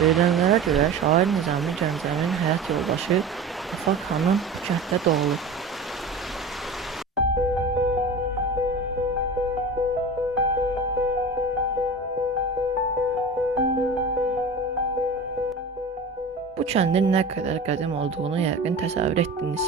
Verilənlərə görə şair Nizami Gəncəvinin həyat yoldaşı Afaq xanım bu kənddə doğulub. Bu kəndin nə qədər qədim olduğunu yəqin təsəvvür etdiniz.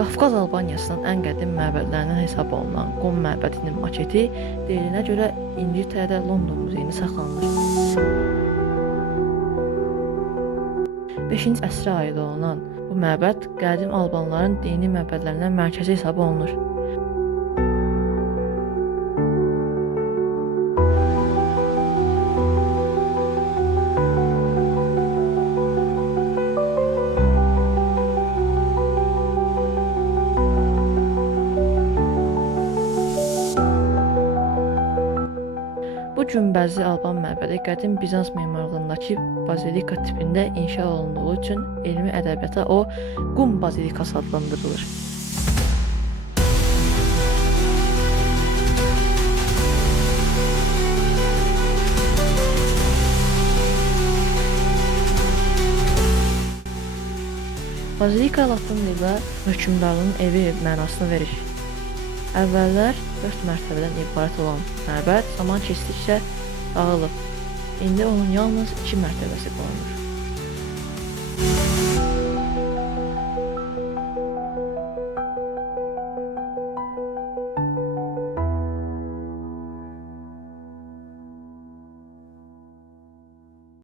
Qafqaz Albaniyasının ən qədim məbədlərindən hesab olunan Qom məbədinin maketi deyilinə görə İngiltərədə London muzeyində saxlanılır. 5-ci əsrə aid olunan bu məbəd qədim Albanların dini məbədlərindən mərkəzi hesab olunur. Bu günbəzli Alban məbədi qədim Bizans memarlığındakı bazilika tipində inşa olunduğu üçün elmi ədəbiyyata o Qum bazilikası adlandırılır. Bazilika Latın dilində hökmdarın evi mənasını verir. Əvvəllər 4 mərtəbədən ibarət olan məbəd zaman keçdikcə dağılıb. İndi onun yalnız 2 mərtəbəsi qalır.